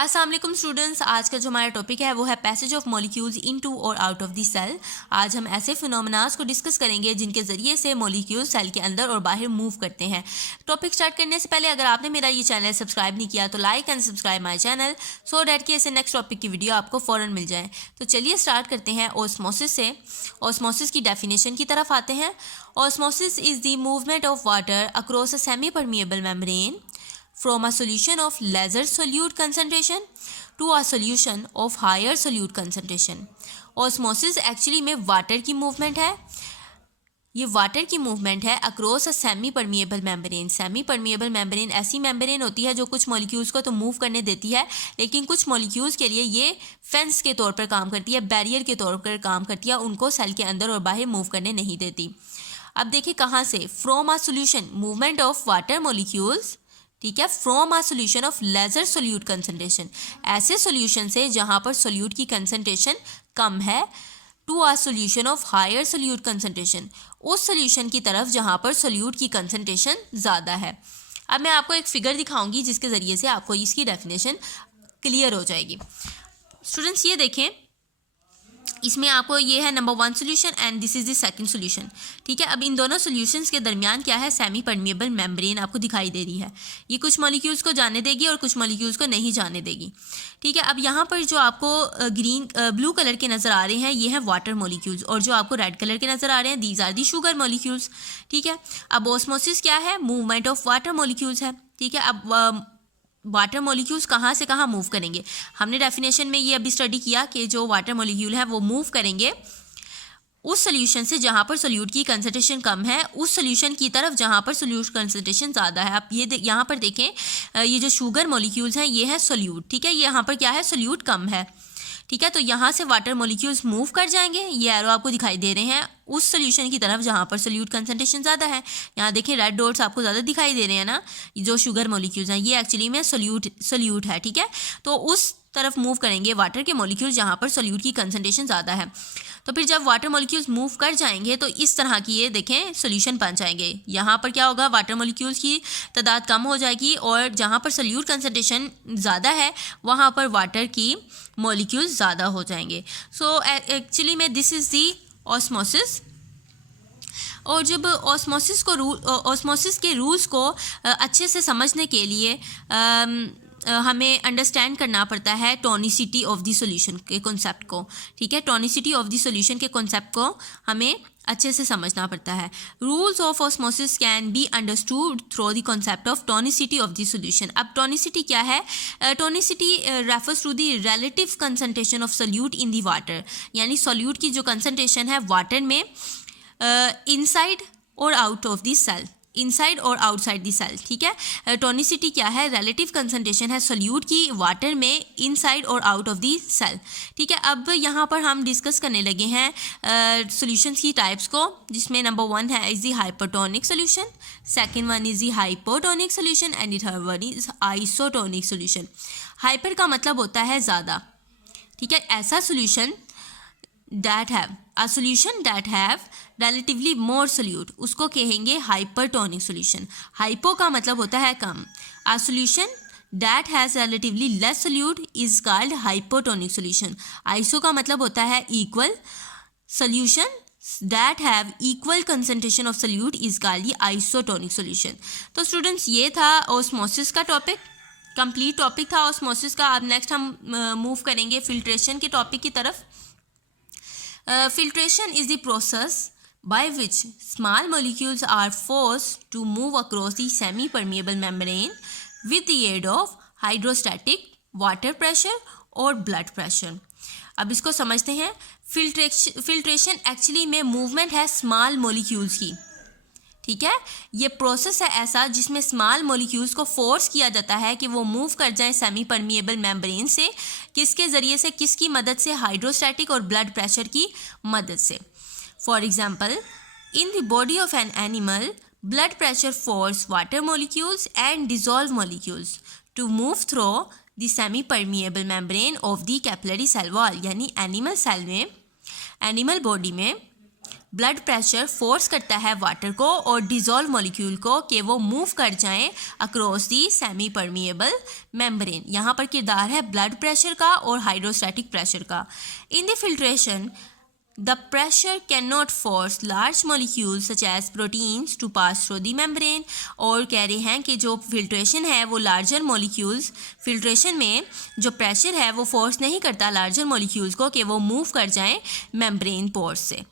अस्सलाम वालेकुम स्टूडेंट्स, आज का जो हमारा टॉपिक है वो है पैसेज ऑफ मॉलिक्यूल्स इनटू और आउट ऑफ द सेल। आज हम ऐसे फिनोमेनास को डिस्कस करेंगे जिनके ज़रिए से मॉलिक्यूल सेल के अंदर और बाहर मूव करते हैं। टॉपिक स्टार्ट करने से पहले अगर आपने मेरा ये चैनल सब्सक्राइब नहीं किया तो like and subscribe my channel so that कि ऐसे नेक्स्ट टॉपिक की वीडियो आपको फ़ौरन मिल जाए। तो चलिए स्टार्ट करते हैं ऑस्मोसिस से। ऑस्मोसिस की डेफिनेशन की तरफ आते हैं। Osmosis is the movement of water across a semi permeable membrane from a solution of lesser solute concentration to a solution of higher solute concentration। Osmosis actually में water की movement है। ये water की movement है across a semi permeable membrane. Semi permeable membrane ऐसी membrane होती है जो कुछ मॉलिक्यूल्स को तो मूव करने देती है, लेकिन कुछ मॉलिक्यूल्स के लिए ये फेंस के तौर पर काम करती है, बैरियर के तौर पर काम करती है, उनको सेल के अंदर और बाहर मूव करने नहीं देती। अब देखिए कहाँ से, from a solution, movement of water molecules, ठीक है, from a solution of lesser solute concentration, ऐसे सोल्यूशन से जहाँ पर सोल्यूट की कंसंट्रेशन कम है, to a solution of higher solute concentration, उस सोल्यूशन की तरफ जहाँ पर सोल्यूट की कंसंट्रेशन ज़्यादा है। अब मैं आपको एक फिगर दिखाऊंगी जिसके ज़रिए से आपको इसकी डेफिनेशन क्लियर हो जाएगी। स्टूडेंट्स ये देखें, इसमें आपको ये है number 1 solution and this is the second solution. ठीक है, अब इन दोनों सोल्यूशंस के दरमियान क्या है, सेमी परमिएबल मेम्ब्रेन आपको दिखाई दे रही है। ये कुछ मॉलिक्यूल्स को जाने देगी और कुछ मॉलिक्यूल्स को नहीं जाने देगी। ठीक है, अब यहाँ पर जो आपको ब्लू कलर के नज़र आ रहे हैं ये हैं वाटर मॉलिक्यूल्स, और जो आपको रेड कलर के नज़र आ रहे हैं these are the sugar molecules. ठीक है, अब ऑस्मोसिस क्या है, मूवमेंट ऑफ वाटर मॉलिक्यूल्स है। ठीक है, अब वाटर मॉलिक्यूल्स कहाँ से कहाँ मूव करेंगे, हमने डेफिनेशन में ये अभी स्टडी किया कि जो वाटर मॉलिक्यूल है वो मूव करेंगे उस सोल्यूशन से जहाँ पर सोल्यूट की कंसंट्रेशन कम है, उस सोल्यूशन की तरफ जहाँ पर सोल्यूट कंसंट्रेशन ज़्यादा है। आप ये यहाँ पर देखें, ये जो शुगर मॉलिक्यूल्स हैं ये है सोल्यूट। ठीक है, ये यहाँ पर क्या है, सोल्यूट कम है। ठीक है, तो यहाँ से वाटर मॉलिक्यूल्स मूव कर जाएंगे, ये एरो आपको दिखाई दे रहे हैं, उस सोल्यूशन की तरफ जहाँ पर सोल्यूट कंसंट्रेशन ज़्यादा है। यहाँ देखिए रेड डॉट्स आपको ज़्यादा दिखाई दे रहे हैं ना, जो शुगर मॉलिक्यूल्स हैं ये एक्चुअली में सोल्यूट है। ठीक है, तो उस तरफ मूव करेंगे वाटर के मॉलिक्यूल्स जहाँ पर सोल्यूट की कंसंट्रेशन ज़्यादा है। तो फिर जब वाटर मॉलिक्यूल्स मूव कर जाएंगे तो इस तरह की ये देखें सोल्यूशन बन जाएंगे। यहाँ पर क्या होगा, वाटर मॉलिक्यूल्स की तादाद कम हो जाएगी और जहाँ पर सोल्यूट कंसंट्रेशन ज़्यादा है वहाँ पर वाटर की मॉलिक्यूल्स ज़्यादा हो जाएंगे। सो एक्चुअली में दिस इज़ दी ऑस्मोसिस। और जब ऑस्मोसिस के रूल्स को अच्छे से समझने के लिए हमें अंडरस्टैंड करना पड़ता है टोनिसिटी ऑफ द सॉल्यूशन के कॉन्सेप्ट को। ठीक है, टोनिसिटी ऑफ द सॉल्यूशन के कॉन्सेप्ट को हमें अच्छे से समझना पड़ता है। Rules of osmosis can be understood through the concept of tonicity of the solution. अब टोनिसिटी क्या है, tonicity refers to the relative concentration of solute in the water, यानी सोल्यूट की जो कंसंट्रेशन है वाटर में इनसाइड और out of the cell, inside और आउटसाइड दी सेल। ठीक है, टोनिसिटी क्या है, रिलेटिव कंसंट्रेशन है सोल्यूट की वाटर में इनसाइड और आउट ऑफ दी सेल। ठीक है, अब यहाँ पर हम डिस्कस करने लगे हैं सॉल्यूशंस की टाइप्स को, जिसमें नंबर 1 है is the hypertonic solution, second one is the hypotonic solution and the third one is isotonic solution. Hyper का मतलब होता है ज़्यादा। ठीक है, ऐसा solution that have a solution that have relatively more solute उसको कहेंगे hypertonic solution। hypo का मतलब होता है कम, a solution that has relatively less solute is called hypotonic solution। iso का मतलब होता है equal, solution that have equal concentration of solute is called the isotonic solution। तो स्टूडेंट्स ये था ऑस्मोसिस का टॉपिक, कंप्लीट टॉपिक था ऑस्मोसिस का। अब नेक्स्ट हम मूव करेंगे फिल्ट्रेशन के टॉपिक की तरफ। Filtration is the process by which small molecules are forced to move across the semi-permeable membrane with the aid of hydrostatic, water pressure और blood pressure। अब इसको समझते हैं। फिल्ट्रेशन एक्चुअली में मूवमेंट है स्मॉल मॉलिक्यूल्स की। ठीक है, ये प्रोसेस है ऐसा जिसमें स्मॉल मॉलिक्यूल्स को फोर्स किया जाता है कि वो मूव कर जाएं सेमी परमिएबल मेम्ब्रेन से, किसके ज़रिए से, किसकी मदद से, हाइड्रोस्टैटिक और ब्लड प्रेशर की मदद से। For example, in the body of an animal blood pressure force water molecules and dissolve molecules to move through the semi permeable membrane of the capillary cell wall. यानी animal cell में, animal body में blood pressure force करता है water को और dissolve molecule को कि वो मूव कर जाएं across the semi permeable membrane. यहाँ पर किरदार है ब्लड प्रेशर का और हाइड्रोस्टैटिक प्रेशर का। In the filtration the pressure cannot force large molecules such as proteins to pass through the membrane। और कह रहे हैं कि जो फिल्ट्रेशन है वो लार्जर मॉलिक्यूल्स, फिल्ट्रेशन में जो प्रेशर है वो फोर्स नहीं करता लार्जर मॉलिक्यूल्स को कि वो मूव कर जाएं मेम्ब्रेन पोर्स से।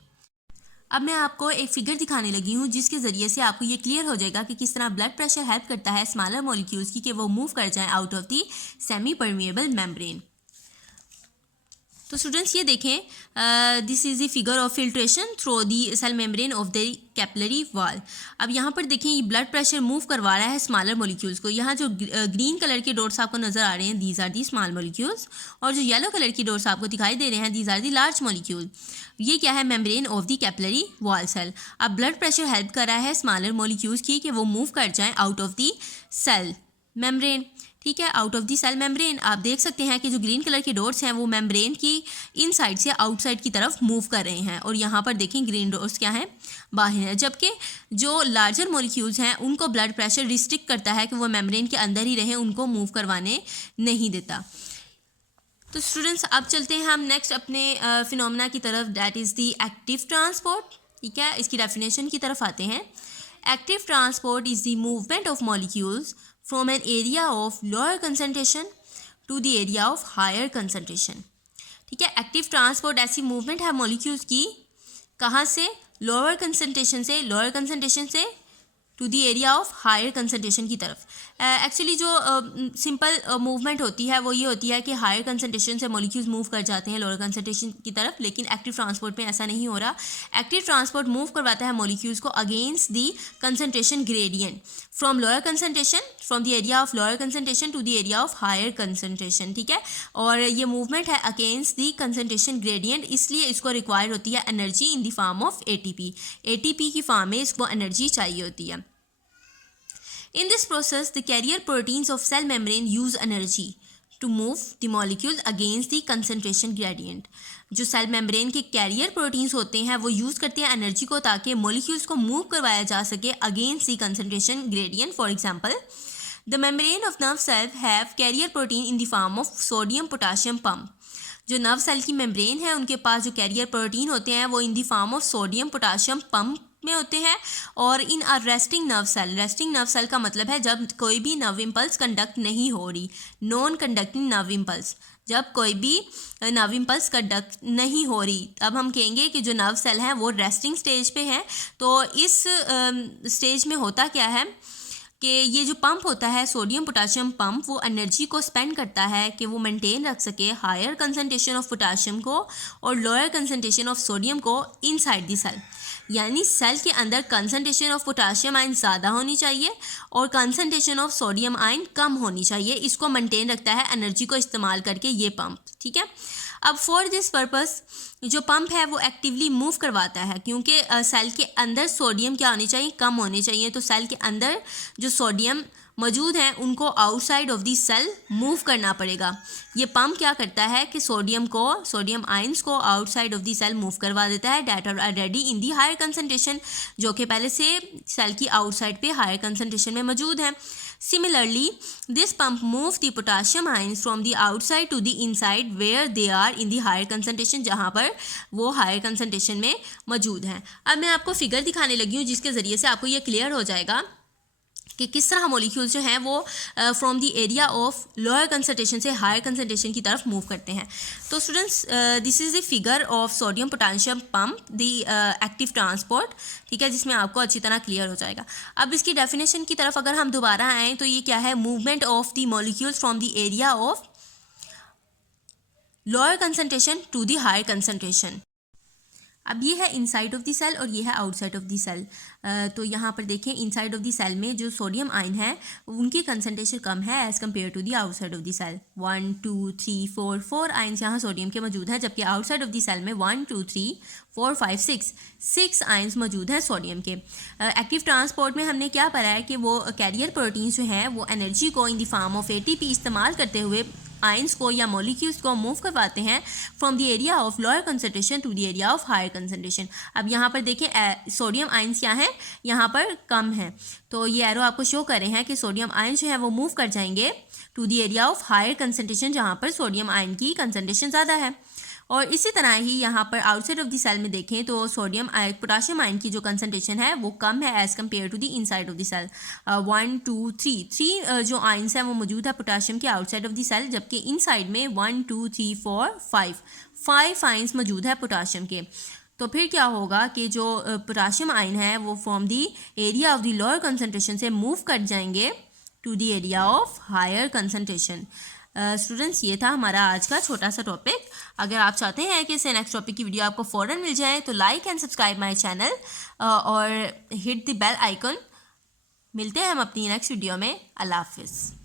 अब मैं आपको एक फिगर दिखाने लगी हूँ जिसके ज़रिए से आपको ये क्लियर हो जाएगा कि किस तरह ब्लड प्रेशर हेल्प करता है स्मॉलर मॉलिक्यूल्स की कि वो मूव कर जाएं out of the semi permeable membrane. तो स्टूडेंट्स ये देखें, this is the figure of filtration through the cell membrane of the capillary wall. अब यहाँ पर देखें ये ब्लड प्रेशर मूव करवा रहा है स्मॉलर मॉलिक्यूल्स को। यहाँ जो ग्रीन कलर के डॉट्स आपको नज़र आ रहे हैं these are the small molecules, और जो येलो कलर की डॉट्स आपको दिखाई दे रहे हैं these are the large molecule. ये क्या है? Membrane of the capillary wall cell. अब ब्लड प्रेशर हेल्प कर रहा है स्मॉलर मॉलिक्यूल्स की कि वो मूव कर जाएँ out of the cell membrane. ठीक है, out of the cell membrane. आप देख सकते हैं कि जो ग्रीन कलर के डॉट्स हैं वो मेम्ब्रेन की इनसाइड से आउटसाइड की तरफ मूव कर रहे हैं, और यहाँ पर देखें ग्रीन डॉट्स क्या हैं? बाहर है। जबकि जो लार्जर मॉलिक्यूल्स हैं उनको ब्लड प्रेशर रिस्ट्रिक्ट करता है कि वो मेम्ब्रेन के अंदर ही रहें, उनको मूव करवाने नहीं देता। तो स्टूडेंट्स अब चलते हैं हम नेक्स्ट अपने फिनोमेना की तरफ, that is the active transport. ठीक है, इसकी डेफिनेशन की तरफ आते हैं। Active transport is the movement of molecules from an area of lower concentration to the area of higher concentration। ठीक है, एक्टिव ट्रांसपोर्ट ऐसी मूवमेंट है मॉलिक्यूल्स की, कहाँ से? लोअर कंसंट्रेशन से to the area of higher concentration की तरफ। एक्चुअली जो सिंपल मूवमेंट होती है वो ये होती है कि हायर कंसंट्रेशन से मॉलिक्यूल्स मूव कर जाते हैं लोअर कंसंट्रेशन की तरफ, लेकिन एक्टिव ट्रांसपोर्ट में ऐसा नहीं हो रहा। एक्टिव ट्रांसपोर्ट मूव करवाता है मॉलिक्यूल्स को against the concentration gradient from lower concentration, from the area of lower concentration to the area of higher concentration. ठीक है, और ये मूवमेंट है अगेंस्ट दी कंसंट्रेशन ग्रेडियंट, इसलिए इसको रिक्वायर होती है energy in the form of ATP. ATP की फॉर्म में इसको एनर्जी चाहिए होती है। In this process, the carrier proteins of cell membrane use energy to move the molecule against the concentration gradient। जो सेल मेम्ब्रेन के कैरियर प्रोटीन्स होते हैं वो यूज़ करते हैं एनर्जी को ताकि मॉलिक्यूल्स को मूव करवाया जा सके against the concentration gradient. For example, the membrane of nerve cell have carrier protein in the form of sodium potassium pump. जो नर्व सेल की मेम्ब्रेन है उनके पास जो कैरियर प्रोटीन होते हैं वो in the form of sodium potassium pump में होते हैं। और in a resting nerve cell का मतलब है जब कोई भी नर्व इम्पल्स कंडक्ट नहीं हो रही, नॉन कंडक्टिंग नर्व इम्पल्स, जब कोई भी नर्व इम्पल्स कंडक्ट नहीं हो रही तब हम कहेंगे कि जो नर्व सेल हैं वो रेस्टिंग स्टेज पे हैं। तो इस स्टेज में होता क्या है कि ये जो पंप होता है सोडियम पोटाशियम पंप, वो एनर्जी को स्पेंड करता है कि वो मेंटेन रख सके हायर कंसंट्रेशन ऑफ पोटाशियम को और लोअर कंसंट्रेशन ऑफ सोडियम को इनसाइड द सेल। यानी सेल के अंदर कंसंट्रेशन ऑफ पोटाशियम आयन ज़्यादा होनी चाहिए और कंसंट्रेशन ऑफ सोडियम आयन कम होनी चाहिए। इसको मेंटेन रखता है एनर्जी को इस्तेमाल करके ये पंप। ठीक है, अब फॉर दिस पर्पस जो पंप है वो एक्टिवली मूव करवाता है, क्योंकि सेल के अंदर सोडियम क्या होनी चाहिए? कम होनी चाहिए। तो सेल के अंदर जो सोडियम मौजूद हैं उनको outside of the cell move करना पड़ेगा। ये पंप क्या करता है कि सोडियम आयंस को outside of the cell move करवा देता है that are already in the higher concentration, जो कि पहले से सेल की आउटसाइड पे हायर कंसंट्रेशन में मौजूद है। Similarly this pump move the potassium ions from the outside to the inside where they are in the higher concentration, जहाँ पर वो हायर कंसंट्रेशन में मौजूद हैं। अब मैं आपको फिगर दिखाने लगी हूँ जिसके ज़रिए से आपको ये क्लियर हो जाएगा कि किस तरह मॉलिक्यूल्स जो हैं वो from the area of lower concentration से हायर कंसंट्रेशन की तरफ मूव करते हैं। तो students this is the figure of sodium potassium pump the active transport. ठीक है, जिसमें आपको अच्छी तरह क्लियर हो जाएगा। अब इसकी डेफिनेशन की तरफ अगर हम दोबारा आएँ तो ये क्या है? Movement of the molecules from the area of lower concentration to the higher concentration. अब ये है इनसाइड ऑफ द सेल और ये है आउटसाइड ऑफ द सेल। तो यहाँ पर देखें इनसाइड ऑफ द सेल में जो सोडियम आयन है उनकी कंसंट्रेशन कम है as compare to the outside of the cell. 1 2 3 4 4 ions यहाँ सोडियम के मौजूद हैं, जबकि आउटसाइड ऑफ द सेल में 1 2 3 4 5 6 आयन्स मौजूद हैं सोडियम के। एक्टिव ट्रांसपोर्ट में हमने क्या पढ़ा है कि वो कैरियर प्रोटीन्स जो हैं वो एनर्जी को इन द फॉर्म ऑफ एटीपी इस्तेमाल करते हुए आइंस को या मॉलिक्यूल्स को मूव करवाते हैं from the area of lower concentration to the area of higher concentration. अब यहाँ पर देखें सोडियम आइंस क्या है, यहाँ पर कम है, तो ये एरो आपको शो कर रहे हैं कि सोडियम आयन जो है वो मूव कर जाएंगे to the area of higher concentration, जहाँ पर सोडियम आयन की कंसंट्रेशन ज़्यादा है। और इसी तरह ही यहाँ पर आउटसाइड ऑफ द सेल में देखें तो पोटाशियम आयन की जो कंसंट्रेशन है वो कम है as compare to the inside of the cell. 1 2 3 जो आयन्स हैं वो मौजूद है पोटाशियम के आउटसाइड ऑफ द सेल, जबकि इनसाइड में 1 2 3 4 5 आयन्स मौजूद है पोटाशियम के। तो फिर क्या होगा कि जो पोटाशियम आयन है वो from the area of the lower concentration से मूव कर जाएंगे to the area of higher concentration. Students, ये था हमारा आज का छोटा सा टॉपिक। अगर आप चाहते हैं कि इससे नेक्स्ट टॉपिक की वीडियो आपको फ़ौरन मिल जाए तो like and subscribe my channel और हिट द बेल आइकन। मिलते हैं हम अपनी नेक्स्ट वीडियो में। अल्लाह हाफिज़।